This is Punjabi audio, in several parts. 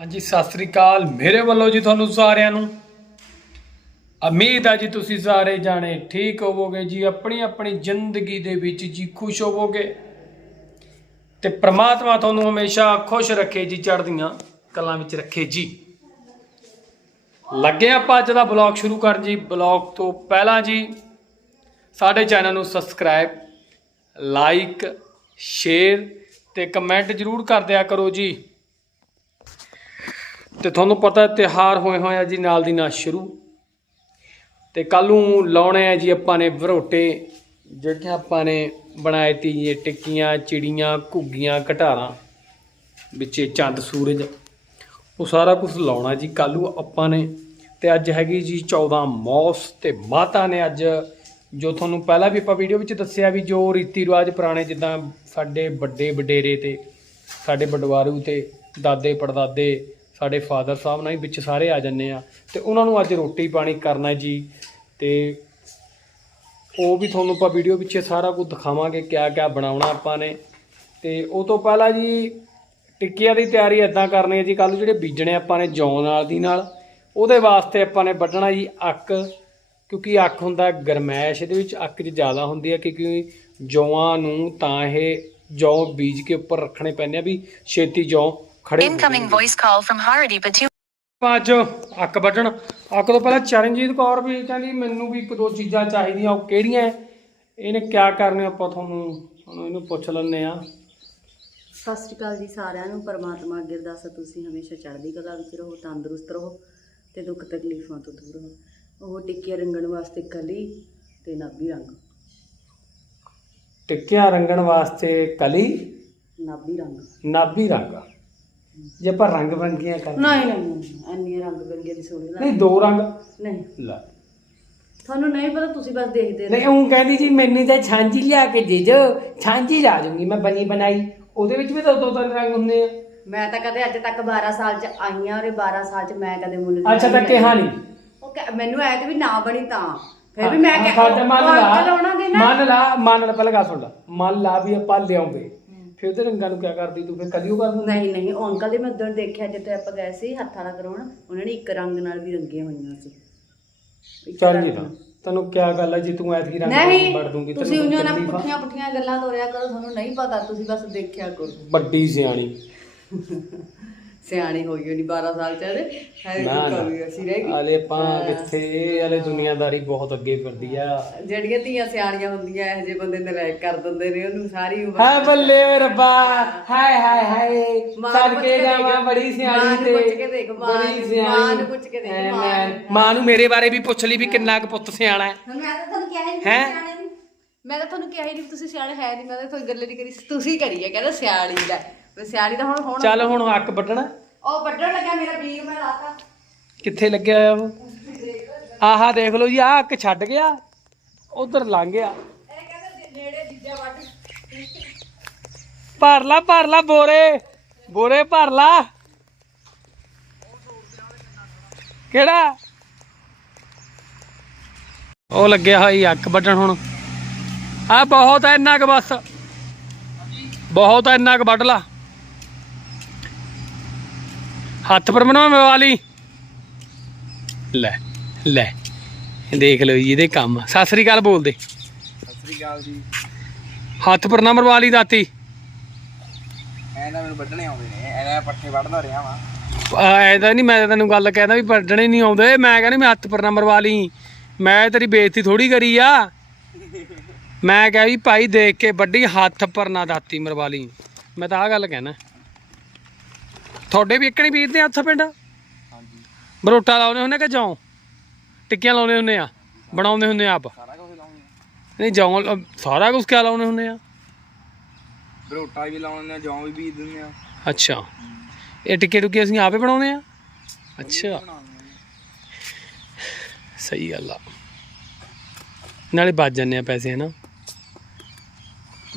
ਹਾਂਜੀ, ਸਤਿ ਸ੍ਰੀ ਅਕਾਲ। ਮੇਰੇ ਵੱਲੋਂ ਜੀ ਤੁਹਾਨੂੰ ਸਾਰਿਆਂ ਨੂੰ। ਉਮੀਦ ਆ ਜੀ ਤੁਸੀਂ ਸਾਰੇ ਜਾਣੇ ਠੀਕ ਹੋਵੋਗੇ ਜੀ ਆਪਣੀ ਆਪਣੀ ਜ਼ਿੰਦਗੀ ਦੇ ਵਿੱਚ ਜੀ ਖੁਸ਼ ਹੋਵੋਗੇ। ਤੇ ਪ੍ਰਮਾਤਮਾ ਤੁਹਾਨੂੰ ਹਮੇਸ਼ਾ ਖੁਸ਼ ਰੱਖੇ ਜੀ, ਚੜ੍ਹਦੀਆਂ ਕਲਾਂ ਵਿੱਚ ਰੱਖੇ ਜੀ। ਲੱਗੇ ਆਪਾਂ ਅੱਜ ਦਾ ਬਲੌਗ ਸ਼ੁਰੂ ਕਰਨ ਜੀ। ਬਲੌਗ ਤੋਂ ਪਹਿਲਾਂ ਜੀ, ਸਾਡੇ ਚੈਨਲ ਨੂੰ ਸਬਸਕ੍ਰਾਈਬ, ਲਾਈਕ, ਸ਼ੇਅਰ ਤੇ ਕਮੈਂਟ ਜਰੂਰ ਕਰ ਦਿਆ ਕਰੋ ਜੀ। ਤੇ ਤੁਹਾਨੂੰ ਪਤਾ ਤਿਹਾਰ ਹੋਏ ਹੋਏ ਆ ਜੀ, ਨਾਲ ਦੀ ਨਾਲ ਸ਼ੁਰੂ। ਤੇ ਕੱਲ ਨੂੰ ਲਾਉਣੇ ਆ ਜੀ ਆਪਾਂ ਨੇ ਵਰੋਟੇ, ਜਿਹੜੀਆਂ ਆਪਾਂ ਨੇ ਬਣਾਏ ਤੀ ਜੀ, ਟਿੱਕੀਆਂ, ਚਿੜੀਆਂ, ਘੁੱਗੀਆਂ ਘਟਾਰਾਂ ਵਿੱਚੇ ਚੰਦ ਸੂਰਜ, ਉਹ ਸਾਰਾ ਕੁਝ ਲਾਉਣਾ ਜੀ। ਕੱਲ ਨੂੰ ਆਪਾਂ ਨੇ, ਤੇ ਅੱਜ ਹੈਗੀ ਜੀ 14 ਮੌਸ, ਤੇ ਮਾਤਾ ਨੇ ਅੱਜ ਜੋ ਤੁਹਾਨੂੰ ਪਹਿਲਾਂ ਵੀ ਆਪਾਂ ਵੀਡੀਓ ਵਿੱਚ ਦੱਸਿਆ ਵੀ ਜੋ ਰੀਤੀ ਰਿਵਾਜ ਪੁਰਾਣੇ, ਜਿੱਦਾਂ ਸਾਡੇ ਵੱਡੇ ਵਡੇਰੇ ਤੇ, ਸਾਡੇ ਬਡਵਾਰੂ ਤੇ, ਦਾਦੇ ਪੜਦਾਦੇ ਸਾਡੇ ਫਾਦਰ ਸਾਹਿਬ ਨਾਲ ਹੀ ਵਿੱਚ ਸਾਰੇ ਆ ਜੰਨੇ ਆ ਤੇ ਉਹਨਾਂ ਨੂੰ ਅੱਜ ਰੋਟੀ ਪਾਣੀ ਕਰਨਾ ਜੀ ਤੇ ਉਹ ਵੀ ਤੁਹਾਨੂੰ ਆਪਾਂ ਵੀਡੀਓ ਵਿੱਚ ਸਾਰਾ ਕੁਝ ਦਿਖਾਵਾਂਗੇ ਕਿਆ ਕਿਆ ਬਣਾਉਣਾ ਆਪਾਂ ਨੇ। ਤੇ ਉਹ ਤੋਂ ਪਹਿਲਾਂ ਜੀ ਟਿੱਕੀਆਂ ਦੀ ਤਿਆਰੀ ਇਦਾਂ ਕਰਨੀ ਹੈ ਜੀ ਕੱਲ ਜਿਹੜੇ ਬੀਜਣੇ ਆਪਾਂ ਨੇ ਜੌਂ ਨਾਲ ਦੀ ਨਾਲ, ਉਹਦੇ ਵਾਸਤੇ ਆਪਾਂ ਨੇ ਵੱਢਣਾ ਜੀ ਅੱਕ, ਕਿਉਂਕਿ ਅੱਕ ਹੁੰਦਾ ਗਰਮੈਸ਼, ਇਹਦੇ ਵਿੱਚ ਅੱਕ 'ਚ ਜ਼ਿਆਦਾ ਹੁੰਦੀ ਹੈ ਕਿਉਂਕਿ ਜੌਆਂ ਨੂੰ ਤਾਂ ਇਹ ਜੌਂ ਬੀਜ ਕੇ ਉੱਪਰ ਰੱਖਣੇ ਪੈਂਦੇ ਆ ਵੀ ਛੇਤੀ ਜੌਂ ਖੜੇ ਹੋ Incoming ਜਾਣਗੇ। voice call from Harity Batu. ਆਪਾਂ ਅੱਜ ਅੱਕ ਵੱਢਣ ਅੱਕ ਤੋਂ ਪਹਿਲਾਂ ਚਰਨਜੀਤ ਕੌਰ ਵੀ ਕਹਿੰਦੀ ਮੈਨੂੰ ਵੀ ਇੱਕ ਦੋ ਚੀਜ਼ਾਂ ਚਾਹੀਦੀਆਂ ਉਹ ਕਿਹੜੀਆਂ ਹੈ? ਇਹਨੇ ਕਿਆ ਕਰਨੇ ਆਪਾਂ ਤੁਹਾਨੂੰ ਤੁਹਾਨੂੰ ਇਹਨੂੰ ਪੁੱਛ ਲੈਂਦੇ ਆ ਸਤਿ ਸ਼੍ਰੀ ਅਕਾਲ ਜੀ ਸਾਰਿਆਂ ਨੂੰ ਪਰਮਾਤਮਾ ਅੱਗੇ ਅਰਦਾਸ ਹੈ ਤੁਸੀਂ ਹਮੇਸ਼ਾ ਚੜ੍ਹਦੀ ਕਲਾ ਵਿੱਚ ਰਹੋ ਤੰਦਰੁਸਤ ਰਹੋ ਤੇ ਦੁੱਖ ਤਕਲੀਫਾਂ ਤੋਂ ਦੂਰ ਰਹੋ ਉਹ ਟਿੱਕੇ ਰੰਗਣ ਵਾਸਤੇ ਕਲੀ ਤੇ ਨਾਭੀ ਰੰਗ ਟਿੱਕਿਆਂ ਰੰਗਣ ਵਾਸਤੇ ਕਲੀ ਨਾਭੀ ਰੰਗ ਨਾਭੀ ਰੰਗ ਜੇ ਆਪਾਂ ਰੰਗ ਬਰੰਗੀਆਂ ਕਰਨਾ ਨਹੀਂ ਨਹੀਂ ਇੰਨੀ ਰੰਗ ਬਿਰੰਗੇ ਦੀ ਸੋਹਣੀ ਨਹੀਂ ਦੋ ਰੰਗ। ਨਹੀਂ। ਲੈ। ਤੁਹਾਨੂੰ ਨਹੀਂ ਪਤਾ ਤੁਸੀਂ ਬਸ ਦੇਖਦੇ ਨਹੀਂ ਉਹ ਕਹਿੰਦੀ ਜੀ ਮੈਨੂੰ ਤਾਂ ਛਾਂਜੀ ਲਿਆ ਕੇ ਦੇ ਜੋ ਛਾਂਜੀ ਲਾ ਦੂੰਗੀ ਮੈਂ ਬਣੀ ਬਣਾਈ। ਉਹਦੇ ਵਿੱਚ ਵੀ ਤਾਂ ਦੋ ਤਿੰਨ ਰੰਗ ਹੁੰਦੇ ਆ। ਮੈਂ ਤਾਂ ਕਦੇ ਅੱਜ ਤੱਕ 12 ਸਾਲ ਚ ਆਈਆਂ ਔਰ ਇਹ 12 ਸਾਲ ਚ ਮੈਂ ਕਦੇ ਮੁੱਲ ਦੀ ਅੱਛਾ ਤਾਂ ਨਹੀਂ। ਕਿਹਾ ਨਹੀਂ ਉਹ ਕਹਿ- ਮੈਨੂੰ ਐ ਤੇ ਵੀ ਨਾ ਬਣੀ ਤਾਂ। ਫਿਰ ਵੀ ਮੈਂ ਕਹਿ ਮੰਨ ਲਾ। ਮੰਨ ਲਾ ਮੰਨ ਲਾ ਪਹਿਲਾਂ ਗੱਲ ਸੁਣ ਲਾ। ਮੰਨ ਲਾ ਵੀ ਆਪਾਂ ਲਿਆਉਂਦੇ ਫਿਰ ਉਹਦੇ ਰੰਗਾਂ ਨੂੰ ਕਿਆ ਕਰਦੀ ਤੂੰ? ਫਿਰ ਉਹ ਕਰ ਦਿੰਦੀ ਨਹੀਂ ਨਹੀਂ ਉਹ ਅੰਕਲ ਦੇ ਮੈਂ ਉਦੋਂ ਦੇਖਿਆ ਜਿੱਥੇ ਆਪਾਂ ਗਏ ਸੀ ਹੱਥ ਵਾਲਾ ਕਰਾਉਣ ਉਹਨਾਂ ਨੇ ਇੱਕ ਰੰਗ ਨਾਲ ਵੀ ਰੰਗੀਆਂ ਹੋਈਆਂ ਸੀ। ਇੱਕ ਚੱਲ ਰੰਗ ਜੀ ਤਾਂ। ਨਾਲ। ਤੈਨੂੰ ਕਿਆ ਗੱਲ ਹੈ ਜੀ ਤੂੰ ਐਤਕੀ ਰੰਗ ਨਹੀਂ ਵੜ ਦੂੰਗੀ ਤੁਸੀਂ ਤੈਨੂੰ ਉਹਨਾਂ ਨਾਲ ਤਕਲੀਫ ਆ? ਪੁੱਠੀਆਂ ਪੁੱਠੀਆਂ ਗੱਲਾਂ ਤੋਰਿਆ ਕਰੋ ਤੁਹਾਨੂੰ ਨਹੀਂ ਪਤਾ ਤੁਸੀਂ ਬਸ ਦੇਖਿਆ ਕਰੋ। ਵੱਡੀ ਸਿਆਣੀ। ਸਿਆਣੀ ਹੋਈ ਹੋਣੀ 12 ਸਾਲ ਚ ਇਹਦੇ ਹੈ ਨਾ ਨਾ। ਕੋਈ ਅਸੀਂ ਰਹਿ ਗਏ। ਹਲੇ ਆਪਾਂ ਕਿੱਥੇ ਹਲੇ ਦੁਨੀਆਦਾਰੀ ਬਹੁਤ ਅੱਗੇ ਫਿਰਦੀ ਆ। ਜਿਹੜੀਆਂ ਧੀਆਂ ਸਿਆਣੀਆਂ ਹੁੰਦੀਆਂ ਇਹੋ ਜਿਹੇ ਬੰਦੇ ਨਲਾਇਕ ਕਰ ਦਿੰਦੇ ਨੇ ਉਹਨੂੰ ਸਾਰੀ ਉਮਰ ਹਾਂ ਬੱਲੇ ਓ ਰੱਬਾ ਹਾਏ ਹਾਏ ਹਾਏ। ਮਾਂ ਨੂੰ ਪੁੱਛ ਸਦਕੇ ਕੇ ਜਾਵਾਂ ਦੇਖ। ਬੜੀ ਮਾਂ ਸਿਆਣੀ ਨੂੰ ਤੇ ਪੁੱਛ ਕੇ ਦੇਖ, ਮਾਂ ਬੜੀ ਨੂੰ- ਸਿਆਣੀ। ਮਾਂ ਨੂੰ ਪੁੱਛ ਕੇ ਦੇਖ, ਐ ਮਾਂ ਮੈਂ- ਨੂੰ। ਮਾਂ ਨੂੰ ਮੇਰੇ ਬਾਰੇ ਵੀ ਪੁੱਛ ਲਈ ਵੀ ਕਿੰਨਾ ਕੁ ਪੁੱਤ ਸਿਆਣਾ ਹੈ। ਮੈਂ ਤਾਂ ਤੁਹਾਨੂੰ ਕਿਹਾ ਹੀ ਹੈਂ? ਸਿਆਣੇ ਨਹੀਂ ਮੈਂ ਤਾਂ ਤੁਹਾਨੂੰ ਕਿਹਾ ਹੀ ਨਹੀਂ ਵੀ ਤੁਸੀਂ ਸਿਆਣੇ ਹੈ ਨਹੀਂ ਮੈਂ ਤਾਂ ਤੁਹਾਨੂੰ ਗੱਲ ਨਹੀਂ ਕਰੀ ਤੁਸੀਂ ਕਰੀ ਹੈ ਕਹਿੰਦਾ ਸਿਆਣੀ ਦਾ। ਮੈਂ ਸਿਆਣੀ ਦਾ ਹੁਣ ਹੁਣ ਚੱਲ ਹੁਣ ਹੱਕ ਵੱਢਣਾ। ਉਹ ਵੱਢਣ ਲੱਗਾ ਮੇਰਾ ਵੀਰ ਮੈਂ ਲਾਤਾ। ਕਿੱਥੇ ਲੱਗਿਆ ਆ ਉਹ? ਆਹਾ ਦੇਖ ਲਓ ਜੀ ਆਹ ਅੱਕ ਛੱਡ ਗਿਆ। ਉਧਰ ਲੰਘ ਗਿਆ। ਇਹ ਕਹਿੰਦਾ ਨੇੜੇ ਜੀਜਾ ਵੱਢ। ਭਰ ਲਾ ਭਰ ਲਾ ਬੋਰੇ। ਬੋਰੇ ਭਰ ਲਾ ਕਿਹੜਾ? ਉਹ ਲੱਗਿਆ ਹੋਈ ਅੱਕ ਵੱਢਣ ਹੁਣ। ਆ ਬਹੁਤ ਐ ਇੰਨਾ ਕੁ ਬਸ। ਬਹੁਤ ਐ ਇੰਨਾ ਕੁ ਵੱਢ ਲਾ। ਹੱਥ ਪਰ ਬਣਾਵਾ ਵਾਲੀ। ਲੈ ਲੈ ਦੇਖ ਲਓ ਜੀ ਇਹਦੇ ਕੰਮ। ਸਤਿ ਸ੍ਰੀ ਅਕਾਲ ਬੋਲਦੇ। ਸਤਿ ਸ੍ਰੀ ਅਕਾਲ ਜੀ। ਹੱਥ ਪਰ ਨਾ ਮਰਵਾ ਲਈ ਦਾਤੀ। ਐ ਨਾ ਮੈਨੂੰ ਵੱਢਣੇ ਆਉਂਦੇ ਨੇ ਐ ਨਾ ਪੱਠੇ ਵੱਢਦਾ ਰਿਹਾ ਵਾਂ। ਐਦਾ ਨਹੀਂ ਮੈਂ ਤੈਨੂੰ ਗੱਲ ਕਹਿੰਦਾ ਵੀ ਪੜਨੇ ਨਹੀਂ ਆਉਂਦੇ। ਮੈਂ ਕਹਿੰਦਾ ਮੈਂ ਹੱਥ ਪਰ ਨਾ ਮਰਵਾ ਲਈ। ਮੈਂ ਤੇਰੀ ਬੇਇੱਜ਼ਤੀ ਥੋੜੀ ਕਰੀ ਆ। ਮੈਂ ਕਿਹਾ ਵੀ ਭਾਈ ਦੇਖ ਕੇ ਵੱਡੀ ਹੱਥ ਪਰ ਨਾ ਦਾਤੀ ਮਰਵਾ ਲਈ। ਮੈਂ ਤਾਂ ਆ ਗੱਲ ਕਹਿਣਾ। ਤੁਹਾਡੇ ਵੀ ਇੱਕਣੀ ਬੀਜਦੇ ਆ ਹੱਥ ਪਿੰਡ? ਹਾਂਜੀ। ਬਰੋਟਾ ਲਾਉਨੇ ਹੁੰਨੇ ਕਿ ਜੌਂ? ਟਿੱਕੀਆਂ ਲਾਉਨੇ ਹੁੰਨੇ ਆ? ਬਣਾਉਂਦੇ ਹੁੰਨੇ ਆ ਆਪ? ਸਾਰਾ ਕੁਝ ਲਾਉਂਦੇ ਨਹੀਂ ਜੌਂ ਸਾਰਾ ਕੁਝ ਕਿਆ ਲਾਉਨੇ ਹੁੰਨੇ ਆ? ਬਰੋਟਾ ਵੀ ਲਾਉਂਦੇ ਆ ਜੌਂ ਵੀ ਬੀਜ ਦਿੰਦੇ ਆ। ਅੱਛਾ। ਇਹ ਟਿੱਕੇ ਟੁੱਕੇ ਅਸੀਂ ਆਪੇ ਬਣਾਉਂਦੇ ਆ? ਅੱਛਾ। ਆ। ਸਹੀ ਗੱਲ ਆ। ਨਾਲੇ ਬਚ ਜਾਂਦੇ ਆ ਪੈਸੇ ਹਨਾ?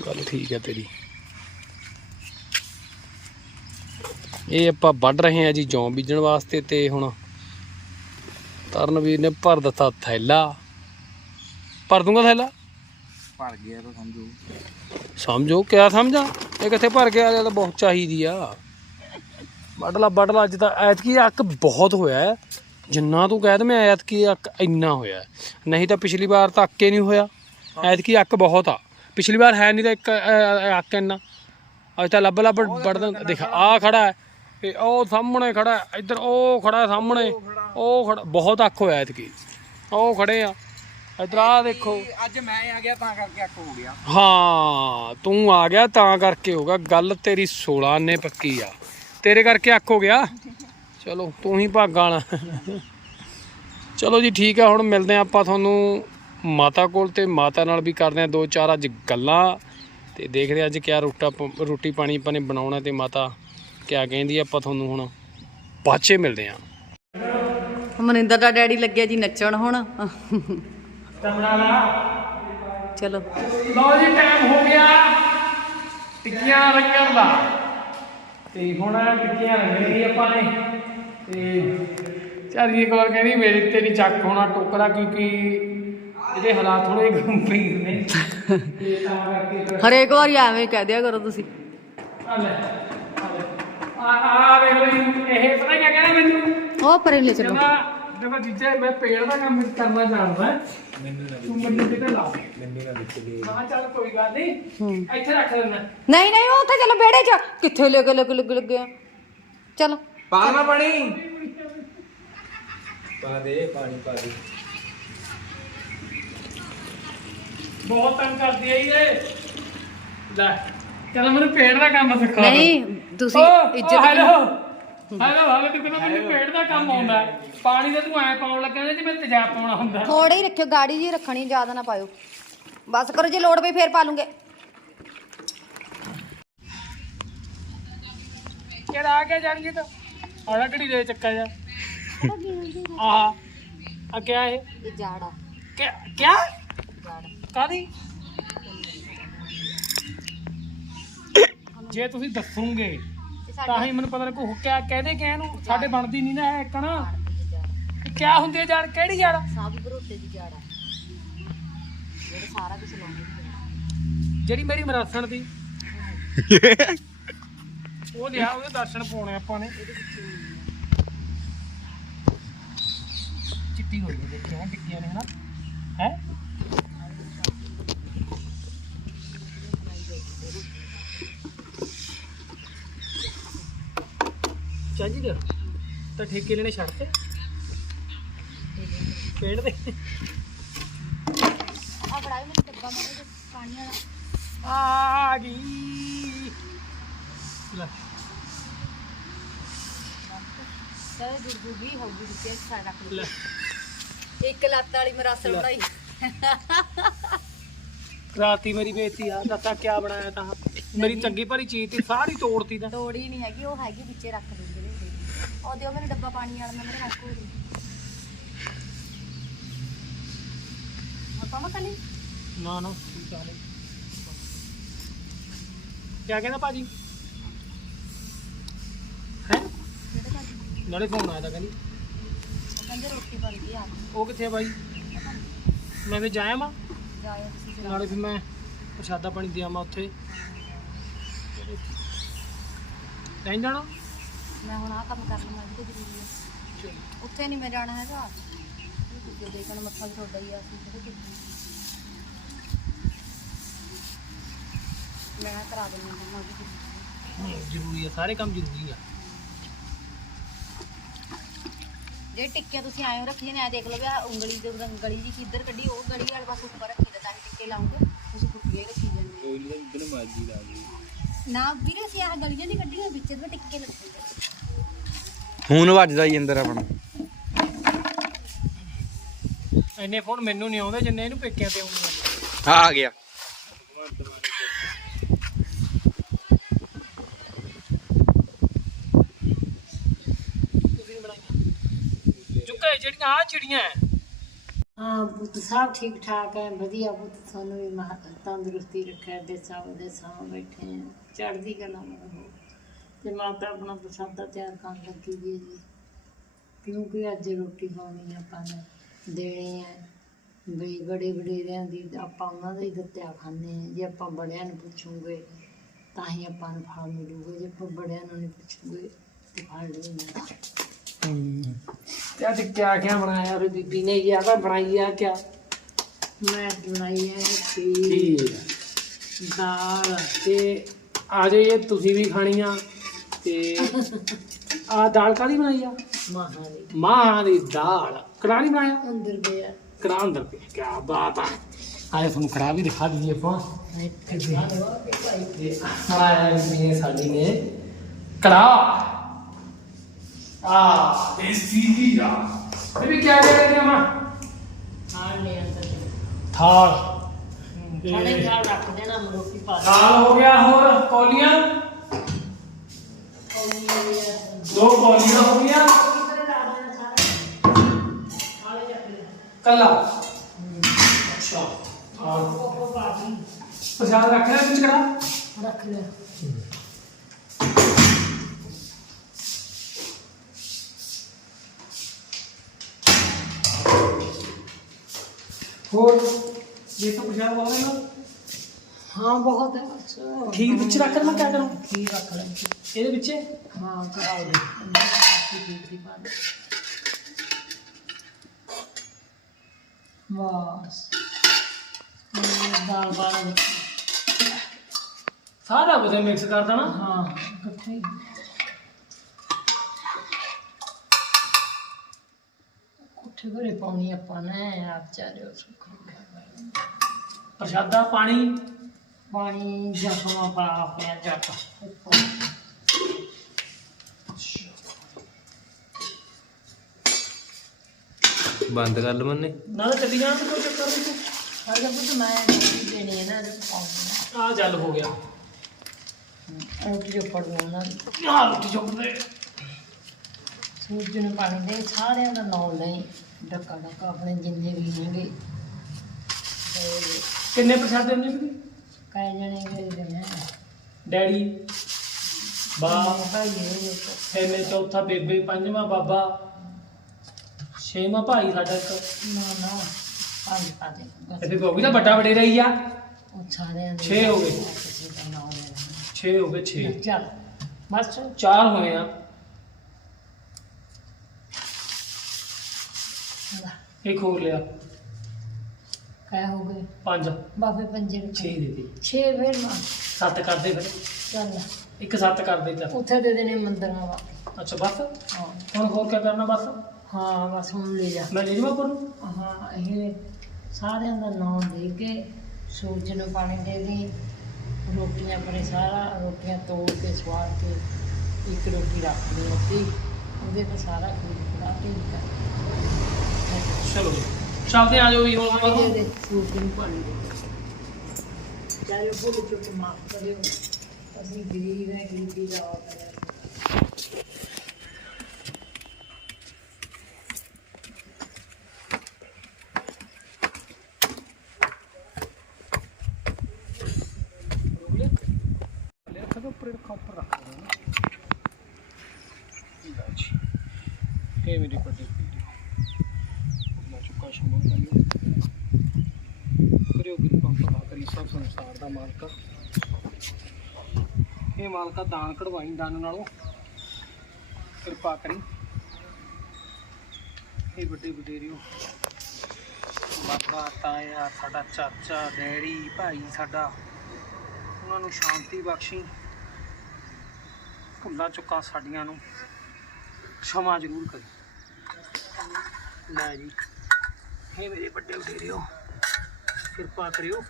ਗੱਲ ਠੀਕ ਹੈ ਤੇਰੀ। ਇਹ ਆਪਾਂ ਵੱਢ ਰਹੇ ਆ ਜੀ ਜੌਂ ਬੀਜਣ ਵਾਸਤੇ ਤੇ ਹੁਣ ਤਰਨਵੀਰ ਨੇ ਭਰ ਦਿੱਤਾ ਥੈਲਾ। ਭਰ ਦੂੰਗਾ ਥੈਲਾ? ਭਰ ਗਿਆ ਤਾਂ ਸਮਝੋ। ਸਮਝੋ ਕਿਆ ਸਮਝਾਂ? ਇਹ ਕਿੱਥੇ ਭਰ ਗਿਆ? ਇਹ ਤਾਂ ਬਹੁਤ ਚਾਹੀਦੀ ਆ। ਵੱਢ ਲਾ ਵੱਢ ਲਾ ਅੱਜ ਤਾਂ ਐਤਕੀ ਅੱਕ ਬਹੁਤ ਹੋਇਆ। ਜਿੰਨਾ ਤੂੰ ਕਹਿ ਦਵੇਂ ਐਤਕੀ ਅੱਕ ਇੰਨਾ ਹੋਇਆ। ਨਹੀਂ ਤਾਂ ਪਿਛਲੀ ਵਾਰ ਤਾਂ ਅੱਕੇ ਨਹੀਂ ਹੋਇਆ। ਐਤਕੀ ਅੱਕ ਬਹੁਤ ਆ। ਪਿਛਲੀ ਵਾਰ ਹੈ ਨਹੀਂ ਤਾਂ ਇੱਕ ਅੱਕ ਇੰਨਾ। ਅੱਜ ਤਾਂ ਲੱਭ ਲੱਭ ਵੜਦਾ ਦੇਖ ਆ ਖੜਾ ਹੈ। ਤੇ ਉਹ ਸਾਹਮਣੇ ਖੜਾ ਹੈ, ਇੱਧਰ ਉਹ ਖੜਾ ਹੈ ਸਾਹਮਣੇ ਉਹ ਖੜਾ। ਬਹੁਤ ਅੱਕ ਹੋਇਆ ਐਤਕੀ ਉਹ ਖੜੇ ਆ। ਇੱਧਰ ਆ ਦੇਖੋ। ਅੱਜ ਮੈਂ ਆ ਗਿਆ ਤਾਂ ਕਰਕੇ ਅੱਕ ਹੋ ਗਿਆ। ਹਾਂ ਤੂੰ ਆ ਗਿਆ ਤਾਂ ਕਰਕੇ ਹੋਗਾ ਗੱਲ ਤੇਰੀ 16 ਨੇ ਪੱਕੀ ਆ। ਤੇਰੇ ਕਰਕੇ ਅੱਕ ਹੋ ਗਿਆ? ਚਲੋ ਤੂੰ ਹੀ ਭਾਗਾਂ ਵਾਲਾ। ਚਲੋ ਜੀ ਠੀਕ ਆ ਹੁਣ ਮਿਲਦੇ ਆ ਆਪਾਂ ਤੁਹਾਨੂੰ। ਮਾਤਾ ਕੋਲ ਤੇ ਮਾਤਾ ਨਾਲ ਵੀ ਕਰਦੇ ਆ ਦੋ ਚਾਰ ਅੱਜ ਗੱਲਾਂ। ਤੇ ਦੇਖਦੇ ਆ ਅੱਜ ਕਿਆ ਰੋਟਾ ਪ- ਰੋਟੀ ਪਾਣੀ ਆਪਾਂ ਨੇ ਬਣਾਉਣਾ ਤੇ ਮਾਤਾ ਕਿਆ ਕਹਿੰਦੀ ਆਪਾਂ ਤੁਹਾਨੂੰ ਹੁਣ? ਪਾਛੇ ਮਿਲਦੇ ਆ। ਮਨਿੰਦਰ ਦਾ ਡੈਡੀ ਲੱਗਿਆ ਜੀ ਨੱਚਣ ਹੁਣ। ਚਲੋ। ਲਓ ਜੀ ਟਾਈਮ ਹੋ ਗਿਆ। ਟਿੱਕੀਆਂ ਰੰਗਣ ਦਾ। ਤੇ ਹੁਣ ਟਿੱਕੀਆਂ ਰੰਗਣੀ ਆਪਾਂ ਨੇ। ਤੇ ਚਾਰੀ ਕੋਲ ਕਹਿੰਦੀ ਮੇਰੇ ਤੇ ਨਹੀਂ ਚੱਕ ਹੋਣਾ ਟੋਕਰਾ ਕਿਉਂਕਿ ਇਹਦੇ ਹਾਲਾਤ ਥੋੜੇ ਗੰਭੀਰ ਨੇ। ਹਰੇਕ ਵਾਰੀ ਐਵੇਂ ਕਹਿ ਦਿਆ ਕਰੋ ਤੁਸੀਂ। ਆ ਲੈ। ਆ ਆ ਵੇਖ ਜੀ, ਇਹ ਪਤਾ ਕੀ ਕਹਿੰਦਾ ਮੈਨੂੰ? ਉਹ ਪਰੇ ਲੈ ਚਲੋ। ਕਹਿੰਦਾ ਦੇਖੋ ਜੀਜੇ ਮੈਂ ਪੇੜ ਦਾ ਕੰਮ ਕਰਨਾ ਜਾਣਦਾ। ਤੂੰ ਮੈਨੂੰ ਕਿਤੇ ਲਾ। ਮੈਨੂੰ ਨਾ ਦਿੱਤੇ ਗਏ ਹਾਂ ਚੱਲ ਕੋਈ ਗੱਲ ਨਹੀਂ ਇੱਥੇ ਰੱਖ ਲੈਣਾ ਨਹੀਂ ਨਹੀਂ ਉਹ ਉੱਥੇ ਚਲੋ ਬੇੜੇ 'ਚ। ਕਿੱਥੇ ਲੱਗ ਲੱਗ ਲੱਗ ਲੱਗਿਆ ਚਲੋ। ਪਾ ਨਾ ਪਾਣੀ। ਪਾ ਦੇ ਪਾਣੀ ਪਾ ਦੇ। ਬਹੁਤ ਤੰਗ ਕਰਦੀ ਹੈ ਇਹ। ਲੈ ਕਹਿੰਦਾ ਮੈਨੂੰ ਪੇੜ ਦਾ ਕੰਮ ਸਿਖਾ। ਨਹੀਂ ਤੁਸੀਂ ਇੱਜ਼ਤ ਓ, ਹੈਲੋ ਹੈਲੋ ਹਾਲੇ ਤੂੰ ਕਹਿੰਦਾ ਮੈਨੂੰ ਪੇੜ ਦਾ ਕੰਮ ਆਉਂਦਾ ਹੈ। ਪਾਣੀ ਤੇ ਤੂੰ ਐ ਪਾਉਣ ਲੱਗਾ ਤੇ ਜਿਵੇਂ ਤੇਜ਼ਾਬ ਪਾਉਣਾ ਹੁੰਦਾ ਥੋੜੇ ਹੀ ਰੱਖਿਓ ਗਾੜੀ ਜੀ ਰੱਖਣੀ ਜ਼ਿਆਦਾ ਨਾ ਪਾਇਓ। ਬਸ ਕਰੋ ਜੇ ਲੋੜ ਪਈ ਫੇਰ ਪਾ ਲੂੰਗੇ। ਕਿਹੜਾ ਆ ਗਿਆ ਜਾਣਗੇ ਤਾਂ? ਆੜਾ ਘੜੀ ਦੇ ਚੱਕਾ ਜਾ। ਆਹ ਆ ਕਿਆ ਇਹ? ਇਹ ਜਾੜਾ। ਕਿਆ? ਕਿਆ ਕਾਦੀ ਜੇ ਤੁਸੀਂ ਦੱਸੋਗੇ ਤਾਂ ਹੀ ਮੈਨੂੰ ਪਤਾ ਲੱਗੂ ਕਿਆ ਕਹਦੇ ਕਿ ਇਹਨੂੰ ਸਾਡੇ ਬਣਦੀ ਨਹੀਂ ਨਾ ਇਹ ਕਣਾ ਕਿਆ ਹੁੰਦੀ ਹੈ ਜੜ? ਕਿਹੜੀ ਜੜ? ਦੀ ਜਾੜਾ ਜਿਹੜੇ ਸਾਰਾ ਕੁਝ ਲਾਉਂਦੇ ਜਿਹੜੀ ਮੇਰੀ ਮਰਾਸਣ ਦੀ। ਉਹ ਲਿਆ ਉਹਦੇ ਦਰਸ਼ਨ ਪਾਉਣੇ ਆਪਾਂ ਨੇ। ਚਿੱਟੀ ਹੋਈ ਹੈ ਦੇਖਿਆ ਨਾ ਟਿੱਕੀਆਂ ਨੇ ਹਨਾ। ਹੈ? ਚਾਜੀ ਦੇ ਤਾਂ ਠੇਕੇ ਲੈਣੇ ਛੱਡਤੇ ਪੇੜ ਦੇ। ਆ ਫੜਾਈ ਮੈਨੂੰ ਡੱਬਾ ਮਾਰੇ ਪਾਣੀ ਵਾਲਾ। ਆ ਗਈ। ਲੈ। ਸਾਰੇ ਜੁੜ ਜੂਗੀ ਹੋਊਗੀ ਜਿੱਤੇ ਸਾਰਾ ਰੱਖ ਲੈ। ਇੱਕ ਲੱਤ ਵਾਲੀ ਮਰਾਸਲ ਬਣਾਈ। ਰਾਤੀ ਮੇਰੀ ਬੇਇੱਜ਼ਤੀ ਆ ਦੱਸਾਂ ਕਿਆ ਬਣਾਇਆ ਤਾਂ। ਮੇਰੀ ਚੰਗੀ ਭਲੀ ਚੀਜ਼ ਤੀ ਸਾਰੀ ਤੋੜਤੀ ਤਾਂ। ਤੋੜੀ ਨਹੀਂ ਹੈਗੀ ਉਹ ਹੈਗੀ ਵਿੱਚੇ ਰੱਖ ਵਿੱਚ। ਉਹ ਦਿਓ ਮੈਨੂੰ ਡੱਬਾ ਪਾਣੀ ਵਾਲਾ ਮੈਂ ਮੇਰੇ ਰੱਖ ਹੋ ਰਹੀ ਆਪਾਂ ਮਾ ਕਲੀ ਨਾ ਨਾ ਠੀਕ ਆ ਲੈ ਕਿਆ ਕਹਿੰਦਾ ਭਾਜੀ? ਹੈ? ਜਿਹੜੇ ਭਾਜੀ? ਨਾਲੇ ਫੋਨ ਆਇਆ ਤਾਂ ਕਹਿੰਦੀ। ਉਹ ਕਹਿੰਦੇ ਰੋਟੀ ਬਣ ਗਈ ਆ। ਉਹ ਕਿੱਥੇ ਆ ਬਾਈ ਮੈਂ ਵੀ ਜਾਇਆ ਮਾ ਜਾਇਓ ਤੁਸੀਂ ਜਰਾ। ਨਾਲੇ ਫਿਰ ਮੈਂ ਪ੍ਰਸ਼ਾਦਾ ਪਾਣੀ ਦਿਆਂ ਮੈਂ ਉੱਥੇ। ਲੈਣ ਜਾਣਾ? ਮੈਂ ਹੁਣ ਆਹ ਕੰਮ ਕਰ ਲਵਾਂ ਜੀ ਜ਼ਰੂਰੀ ਹੈ ਉੱਥੇ ਨਹੀਂ ਮੈਂ ਜਾਣਾ ਹੈਗਾ। ਜੇ ਦੇਖਣ ਮੱਥਾ ਵੀ ਤੁਹਾਡਾ ਹੀ ਆ ਅਸੀਂ ਕਿਹੜੇ ਕਿੱਥੇ ਮੈਂ ਕਰਾ ਦਿੰਦੀ ਹਾਂ ਮੰਮਾ ਜੀ ਹੂੰ, ਜ਼ਰੂਰੀ ਆ ਸਾਰੇ ਕੰਮ ਜ਼ਰੂਰੀ ਆ। ਜੇ ਟਿੱਕੇ ਤੁਸੀਂ ਆਇਓ ਰੱਖੀ ਨੇ ਆ ਦੇਖ ਲਓ ਵੀ ਆਹ ਉਂਗਲੀ ਦੇ ਉਦੋਂ ਗਲੀ ਜੀ ਕਿੱਧਰ ਕੱਢੀ ਉਹ ਗਲੀ ਵਾਲੇ ਪਾਸੇ ਉੱਪਰ ਰੱਖੀ ਦਾ ਤਾਂ ਹੀ ਟਿੱਕੇ ਲਾਉਂਗੇ ਤੁਸੀਂ ਪੁੱਠੀਏ ਰੱਖੀ ਜਾਂਦੇ। ਕੋਈ ਨਹੀਂ ਬਿਨ ਮਾਜੀ ਲਾ ਦੇ ਨਾ ਵੀਰੇ ਅਸੀਂ ਆਹ ਗਲੀਆਂ ਨਹੀਂ ਕੱਢੀਆਂ ਵਿੱਚ ਦੇ ਟਿੱਕੇ ਲੱਗਦੇ ਫੋਨ ਵੱਜਦਾ ਹੀ ਅੰਦਰ ਆਪਣਾ। ਇੰਨੇ ਫੋਨ ਮੈਨੂੰ ਨਹੀਂ ਆਉਂਦੇ ਜਿੰਨੇ ਇਹਨੂੰ ਪੇਕਿਆਂ ਤੇ ਆਉਂਦੇ ਆ। ਆ ਗਿਆ। ਚੁੱਕੇ ਜਿਹੜੀਆਂ ਆ ਚਿੜੀਆਂ ਹਾਂ ਪੁੱਤ ਸਭ ਠੀਕ ਠਾਕ ਹੈ ਵਧੀਆ ਪੁੱਤ ਤੁਹਾਨੂੰ ਵੀ ਮਹਾ- ਤੰਦਰੁਸਤੀ ਰੱਖਿਆ ਦੇ ਸਭ ਦੇ ਸਾਹ ਬੈਠੇ ਹਾਂ ਚੜ੍ਹਦੀ ਕਲਾ ਰਹੋ ਤੇ ਮਾਤਾ ਆਪਣਾ ਪ੍ਰਸਾਦਾ ਤਿਆਰ ਕਰਨ ਲੱਗੀ ਜੀ ਜੀ। ਕਿਉਂਕਿ ਅੱਜ ਰੋਟੀ ਖਾਣੀ ਆਪਾਂ ਨੇ ਦੇਣੀ ਹੈ ਵੀ ਬੜੇ ਵਡੇਰਿਆਂ ਦੀ ਆਪਾਂ ਉਹਨਾਂ ਦਾ ਹੀ ਦਿੱਤਿਆ ਖਾਂਦੇ ਹਾਂ ਜੇ ਆਪਾਂ ਬੜਿਆਂ ਨੂੰ ਪੁੱਛੂਗੇ ਤਾਂ ਹੀ ਆਪਾਂ ਨੂੰ ਫਲ ਮਿਲੂਗਾ। ਜੇ ਆਪਾਂ ਬੜਿਆਂ ਨੂੰ ਨਹੀਂ ਪੁੱਛੂਗੇ ਤੇ ਫੜ ਲੈਂਦੇ ਹੂੰ ਤੇ ਅੱਜ ਕਿਆ ਕਿਆ ਬਣਾਇਆ? ਫਿਰ ਬੀਬੀ ਨੇ ਜ਼ਿਆਦਾ ਬਣਾਈ ਆ ਕਿਆ? ਮੈਂ ਬਣਾਈ ਹੈ ਖੀਰ ਠੀਕ ਦਾਲ ਤੇ ਆ ਜਾਈਏ ਤੁਸੀਂ ਵੀ ਖਾਣੀ ਆ। ਤੇ ਆ ਦਾਲ ਕਾਦੀ ਬਣਾਈ ਆ? ਮਾਹਾਂ ਦੀ ਮਾਂ ਦੀ ਦਾਲ। ਕੜਾਹ ਨਹੀਂ ਬਣਾਇਆ? ਅੰਦਰ ਗਿਆ ਕੜਾਹ ਅੰਦਰ ਪਿਆ। ਕੀ ਬਾਤ ਆ। ਆਏ ਤੁਹਾਨੂੰ ਕੜਾਹ ਵੀ ਦਿਖਾ ਦਈਏ ਆਪਾਂ। ਤੇ ਆਇਆ ਵੀ ਸਾਡੀ ਨੇ ਕੜਾਹ। ਆ ਦੇਸੀ ਜੀ ਆ। ਇਹ ਵੀ ਕਿਆ ਕਹਿ ਰਹੇ ਮਾਂ ਖਾਣ ਲੈ ਅੰਦਰ ਥਾਲ। ਖਾਣੇ ਖਿਆਲ ਰੱਖ ਦੇਣਾ ਮਰੋਕੀ ਪਾ ਦਾਲ ਹੋ ਗਿਆ ਹੋਰ ਕੌਲੀਆਂ। ਦੋ ਕੌਲੀਆਂ ਹੋ ਗਈਆਂ ਕੱਲਾ ਅੱਛਾ ਹਾਂ ਪ੍ਰਸ਼ਾਦ ਰੱਖ ਲਿਆ ਵਿੱਚ ਕੜਾ ਰੱਖ ਲੈ ਹੋਰ ਇਹ ਤਾਂ ਪ੍ਰਸ਼ਾਦ ਹੋ ਗਿਆ ਹਾਂ ਬਹੁਤ ਹੈ ਅੱਛਾ ਖੀਰ ਵਿੱਚ ਰੱਖ ਲੈਣਾ ਕਿਆ ਕਰਾਂ ਖੀਰ ਰੱਖ ਲੈ ਇਹਦੇ ਵਿੱਚ? ਹਾਂ ਕਰਾਓ ਦੇ ਦੀ ਦਾਲ ਬਾਲ ਸਾਰਾ ਕੁਝ ਮਿਕਸ ਕਰ ਦੇਣਾ। ਹਾਂ ਇਕੱਠੇ ਹੀ। ਕੋਠੇ ਘਰੇ ਪਾਉਣੀ ਆਪਾਂ ਨੇ ਆਪ ਸੁੱਖ ਪ੍ਰਸ਼ਾਦਾ ਪਾਣੀ? ਪਾਣੀ ਜਖਮਾ ਪਾ ਪਿਆ ਜੱਟ। ਉੱਪਰ ਬੰਦ ਕਰ ਲਵਾਂ ਨੇ ਨਾਲ ਚੱਲੀ ਜਾਣ ਤੇ ਕੋਈ ਚੱਕਰ ਨਹੀਂ ਅਗਰ ਬੁੱਧ ਮੈਂ ਰੋਟੀ ਦੇਣੀ ਹੈ ਨਾ ਇਹਦੇ ਪਾਉਣੀ ਆ ਜਲ ਹੋ ਗਿਆ। ਹੈ ਰੋਟੀ ਜੋ ਪੜਨਾ ਨਾ ਆ ਰੋਟੀ ਚੁੱਕ ਦੇ ਸੂਰਜ ਨੂੰ ਪਾਣੀ ਦੇ ਸਾਰਿਆਂ ਦਾ ਨਾਮ ਨਹੀਂ ਡੱਕਾ ਡੱਕਾ ਆਪਣੇ ਜਿੰਨੇ ਵੀ ਹੈਗੇ। ਤੇ ਕਿੰਨੇ ਪ੍ਰਸ਼ਾਦੇ ਹੁੰਦੇ ਸੀ? ਕਾਇ ਜਣੇ ਗਏ ਦੇ ਨੇ ਡੈਡੀ ਬਾ ਭਾਈ ਇਹ ਛੇਵੇਂ ਚੌਥਾ ਬੇਬੇ ਪੰਜਵਾਂ ਬਾਬਾ ਛੇਵਾਂ ਭਾਈ ਸਾਡਾ ਇੱਕ। ਨਾ ਨਾ। ਪੰਜ ਪਾ ਦੇ। ਵੀ ਤਾਂ ਵੱਡਾ ਵਡੇਰਾ ਹੀ ਆ। ਉਹ ਸਾਰਿਆਂ ਦੇ ਛੇ ਹੋ ਗਏ। ਕਿਸੇ ਦਾ ਨਾਮ ਲੈਣਾ 6 ਹੋ ਗਏ 6 ਚੱਲ। ਬਸ। ਚਾਰ ਹੋਏ ਆ। ਇੱਕ ਹੋਰ ਲਿਆ। ਕਾਇ ਹੋ ਗਏ। ਪੰਜ। ਬਾਬੇ ਪੰਜੇ ਨੂੰ 6 ਦੇ ਦੇ। 6 ਫੇਰ ਨਾ। ਸੱਤ ਕਰਦੇ ਫਿਰ। ਚੱਲ। ਇੱਕ ਸੱਤ ਕਰਦੇ ਚੱਲ। ਉੱਥੇ ਦੇ ਦੇਣੇ ਮੰਦਰਾਂ ਵਾ ਅੱਛਾ ਬਸ। ਹਾਂ। ਹੁਣ ਹੋਰ ਕੀ ਕਰਨਾ ਬਸ? ਹਾਂ ਬਸ ਹੁਣ ਲੈ ਜਾ। ਮੈਂ ਲੈ ਜਾਵਾਂ ਪਰ ਹਾਂ ਇਹ ਸਾਰਿਆਂ ਦਾ ਨਾਮ ਦੇ ਕੇ ਸੂਰਜ ਨੂੰ ਪਾਣੀ ਦੇ ਦੀ ਰੋਟੀਆਂ ਪਰੇ ਸਾਰਾ ਰੋਟੀਆਂ ਤੋੜ ਕੇ ਸਵਾਰ ਕੇ ਇੱਕ ਰੋਟੀ ਰੱਖ ਲਈ ਅੱਧੀ ਉਹਦੇ ਤੇ ਸਾਰਾ ਖੀਰ ਬਣਾ ਕੇ ਚਲੋ ਚੱਲਦੇ ਆ ਜਾਓ ਵੀ ਹੁਣ ਦੇ ਸੂਰਜ ਨੂੰ ਪਾਣੀ ਦੇ ਚਾਹੇ ਉਹ ਚੁੱਕ ਮਾਫ ਕਰਿਓ। ਅਸੀਂ ਗਰੀਬ ਹੈ ਗਰੀਬੀ ਦਾ ਆਦਰ ਦੋ ਉੱਪਰ ਰੱਖਾ ਉੱਪਰ ਰੱਖ ਦੋ ਨਾ। ਲੈ ਜੀ। ਇਹ ਮੇਰੀ ਕਰਿਓ ਕਰਿਓ ਗੁਰੂ ਕਰੀ ਸਭ ਸੰਸਾਰ ਦਾ ਮਾਲਕਾ ਇਹ ਮਾਲਕਾ ਦਾਨ ਕਢਵਾਈ, ਦਾਨ ਨਾਲੋਂ ਕਿਰਪਾ ਕਰੀ। ਇਹ ਵੱਡੇ ਵਡੇਰਿਓ, ਬਾਬਾ ਤਾਇਆ, ਸਾਡਾ ਚਾਚਾ, ਡੈਡੀ, ਭਾਈ ਸਾਡਾ, ਉਹਨਾਂ ਨੂੰ ਸ਼ਾਂਤੀ ਬਖਸ਼ੀ। ਭੁੱਲਾਂ ਚੁੱਕਾ ਸਾਡੀਆਂ ਨੂੰ। ਸ਼ਮਾ ਜ਼ਰੂਰ ਕਰੀ। ਲੈ ਜੀ ਇਹ ਮੇਰੇ ਵੱਡੇ ਉਡੇਰਿਓ ਕਿਰਪਾ ਕਰਿਓ।